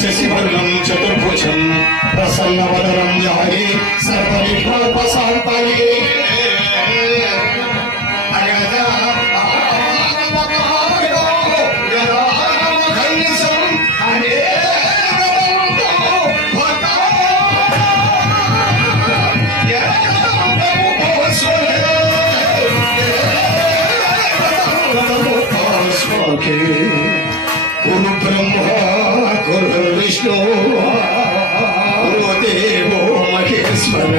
శశివర్ణం చతుర్భుజం ప్రసన్నవదనం ధ్యాయే సర్వవిఘ్నోపశాంతయే గురు బ్రహ్మ గురు విష్ణు గురుదేవో మహేశ్వర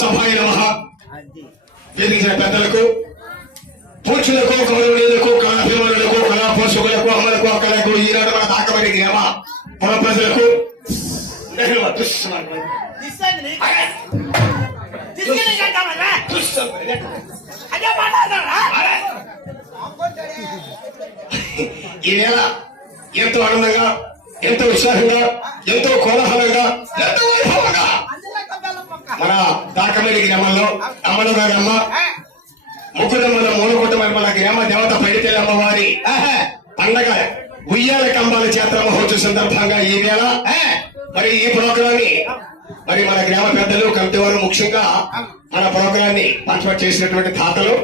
సభాయ నమః. వేదిక పెద్దలకు, పూజలకు, గౌరవనీయులకు, కళాభిమానులకు, కళా పోషకులకు, అమ్మలకు, అక్కలకు, ఈనాడు మన తాకబడి గ్రామ పుర ప్రజలకు ఈవేళ ఎంతో ఆనందంగా, ఎంతో ఉత్సాహంగా, ఎంతో కోలాహలంగా, ఎంతో వైభవంగా మన తాకమేడి గ్రామంలో అమ్మను గారి అమ్మ ముక్కుదమ్మల మూలకొట్టమని మన గ్రామ దేవత పైడితేలి అమ్మవారి పండగ ఉయ్యాల కంబాల జాతర మహోత్సవ సందర్భంగా ఈ వేళ మరి ఈ ప్రోగ్రాన్ని మరి మన గ్రామ పెద్దలు కమిటీ వారు ముఖ్యంగా మన ప్రోగ్రాన్ని పార్టిసిపేట్ చేసినటువంటి తాతలు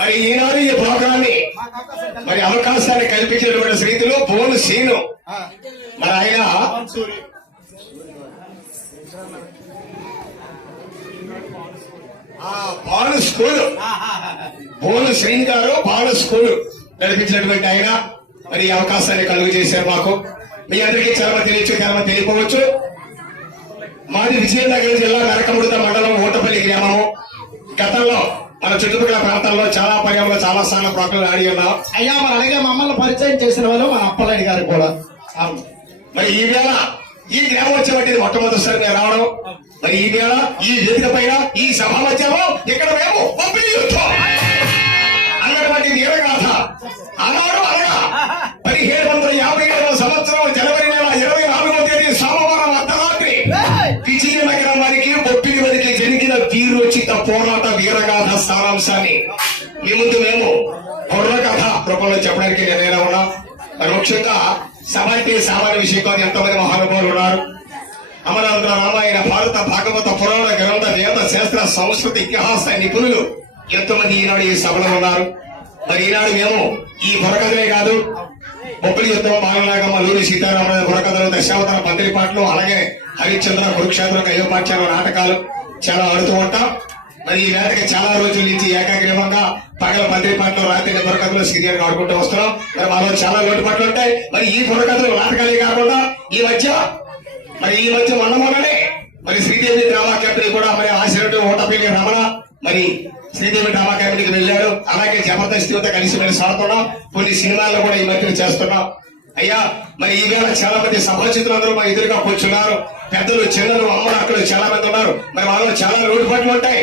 మరి ఈనాడు ఈ ప్రోగ్రాన్ని మరి అవకాశాన్ని కల్పించినటువంటి శ్రీతులు బోను సీను మరి ఆయన బాలు స్కూల్ బోను శ్రీని గారు బాలు స్కూల్ నడిపించినటువంటి ఆయన మరి ఈ అవకాశాన్ని కలుగు చేశారు మాకు. మీ అందరికీ చాలా తెలియచ్చు, చాలా తెలియకపోవచ్చు. మాది విజయనగరం జిల్లా నరకముడిత మండలం ఓటపల్లి గ్రామము. గతంలో మన చుట్టుపక్కల ప్రాంతాల్లో చాలా పర్యాలు చాలా సార్లు ప్రోగ్రాలు ఆడి ఉన్నాం. అయ్యా మరి అలాగే మమ్మల్ని పరిచయం చేసిన వాళ్ళు మన అప్పలరెడ్డి గారు కూడా. మరి ఈ వేళ ఈ గ్రామం వచ్చేవాటి మొట్టమొదటిసారి మేము రావడం. మరి ఈ వేళ ఈ వేదిక పైన ఈ సభ మధ్యలో ఇక్కడ మేము పంపిణీ యుద్ధం అన్నటువంటి వీరగాథ ఆనాడు అనగా 1757వ సంవత్సరం జనవరి నెల 24వ తేదీ సోమవారం అర్ధరాత్రి విజయనగరం వారికి బొప్పిలి వారికి జరిగిన వీరోచిత పోరాట వీరగాథ సారాంశాన్ని మీ ముందు మేము బుర్రకథ రూపంలో చెప్పడానికి నిర్ణయం ఉన్నాం. మరి ముఖ్యంగా సభ అంటే సామాన్య విషయం కాదు. ఎంతమంది మహానుభావులు ఉన్నారు. అమరాంధ్ర రామాయణ భారత భాగవత పురాణ గ్రంథ వేద శాస్త్ర సంస్కృతి ఇతిహాస నిపుణులు ఎంతమంది ఈనాడు ఈ సభలో ఉన్నారు. మరి ఈనాడు మేము ఈ బుర్రకథలే కాదు, బొబ్బిలి యుద్ధం, బాలనాగమ్మ, లూరి సీతారామరాజు బుర్రకథలు, దశావతార పందిరి పాటలు, అలాగే హరిశ్చంద్ర, కురుక్షేత్రం, అయోపాఖ్యాన నాటకాలు చాలా ఆడుతూ ఉంటాం. మరి ఈ వేటకి చాలా రోజుల నుంచి ఏకాగ్రీవంగా పగల పందిరి పాటలు, రాత్రి బుర్రకథలు సీరియల్ ఆడుకుంటూ వస్తున్నాం. మరి మాలో చాలా లోటుపాట్లు ఉంటాయి. మరి ఈ బుర్రకథలు నాటకాలే కాకుండా ఈ మధ్య మొన్ననే మరి శ్రీదేవి డ్రామా కంపెనీ కూడా మరి ఆశీర్వాద ఓటపల్లి రమణ మరి శ్రీదేవి డ్రామా కంపెనీకి వెళ్ళాడు. అలాగే జబర్దస్త్ యువత కలిసి మేము సాడుతున్నాం. కొన్ని సినిమాల్లో కూడా ఈ మధ్య చేస్తున్నాం. అయ్యా మరి ఈ వేళ చాలా మంది సభాచితులందరూ మా ఎదురుగా కూర్చున్నారు. పెద్దలు, చిన్నలు, అమ్మలు, అక్కలు చాలా మంది ఉన్నారు. మరి వాళ్ళలో చాలా లోటుపాట్లు ఉంటాయి.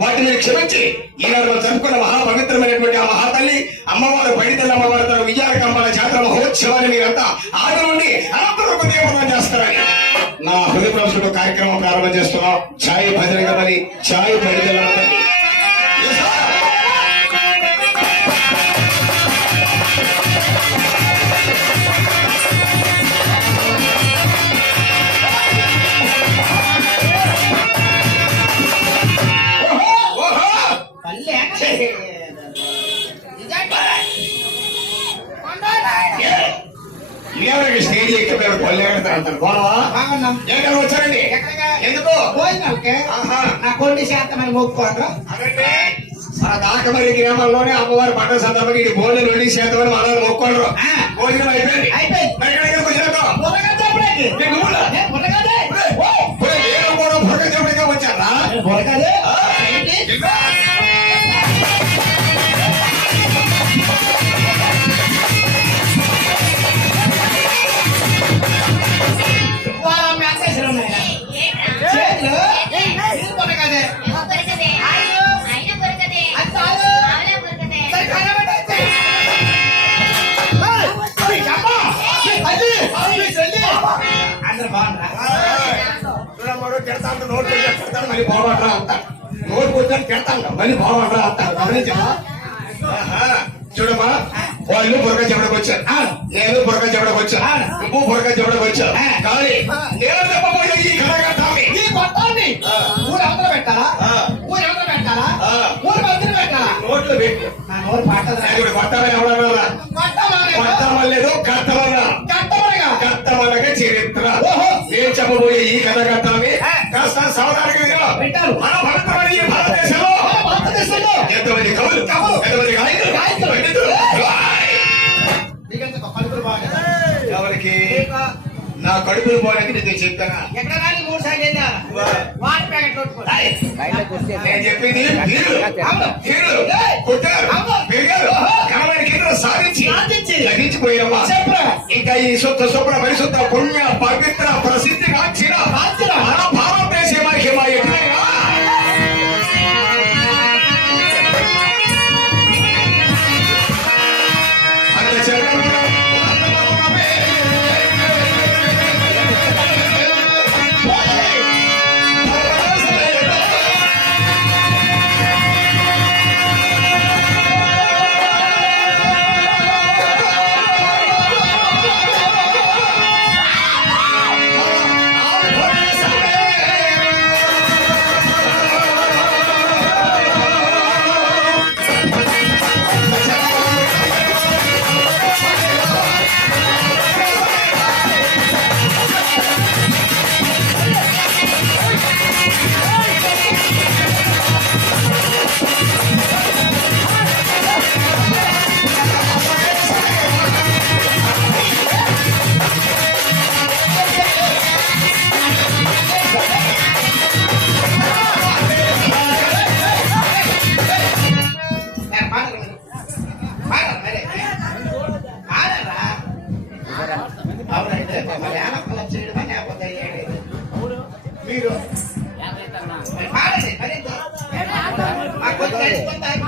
వాటిని క్షమించి ఈనాడు మనం జరుపుకున్న మహాపవిత్రమైనటువంటి ఆ మహాతల్లి అమ్మవారు పైడితల్లి అమ్మవారి తన ఉయ్యాల కంబాల జాతర మహోత్సవాన్ని మీరంతా ఆది నుండి అనంతరం దేవతం చేస్తారని నా హృదయప్రవేశంలో కార్యక్రమం ప్రారంభం చేస్తున్నాం. ఛాయ్ భజనగా మరి ఛాయ్ పైడితల్లి అమ్మవారి ఎవరికి స్టేజ్ ఎక్కిపోయారు కొల్లేడతారు వచ్చారండి. ఎందుకు నా కొన్ని శాతమని మొక్కుకోండి. మన దాకమరి గ్రామంలోనే అమ్మవారి పండుగ సందర్భంగా ఇది భోజనం 2 శాతం అని మన మొక్కోండ్రు. భోజనం అయిపోయింది. మరి ఎక్కడికి వచ్చినాక కూడా బుర్రక చెప్పడిగా వచ్చారా? మళ్ళీ బాగుంటారా అంటారు. నోటు కూర్చొని తిడతాను మళ్ళీ బాగుంటారా అంటారు. గమనించా చూడమ్మా, వాళ్ళు బుర్రక చెప్పడానికి వచ్చారు, నేను బుర్రక చెప్పడానికి వచ్చాను, నువ్వు బుర్రక చెప్పడానికి వచ్చావు. కానీ నేను చెప్పబోయే ఈ కళాకారాన్ని ఊరు అవతల పెట్టాలా? ఊరు ఎవరు పెట్టాలా? ఊరు మధ్యన పెట్టాలా? నోట్లో పెట్టు. నా నోరు కొట్టమని ఎవరన్నా కొట్టమలేదు, కట్టమనగా చరిత్ర. నేను చెప్పబోయే ఈ కథాకథాన్ని కాస్త సావధానంగా పెట్టారు. మన భారతదేశంలో ఎంతమంది కవులు, ఎంతమంది గాయకులు, ఎవరికి నా కడుపులు పోవడానికి నీకు చెప్తానా ఎక్కడ కానీ 3 సార్లు వెళ్ళా వాటర్ ప్యాకెట్ కొట్టుకోండి నేను చెప్పింది మీరు అవును. మీరు ఏయ్. కొట్టారు అవును. పెరిగారు ఓహో. కనబడి కింద సాధించి సాధించి. లభించిపోయినమ్మా చెప్పరా. ఇంకా ఈ శుభ్ర పరిశుద్ధ పుణ్య పవిత్ర ప్రసిద్ధి కాంచిన కాంచిన. మన భారతదేశమానికి మా ఎక్కడైనా అంత చెప్పకుండా మీరు పాడండి మరి మాకు తెలిసిపోతాయి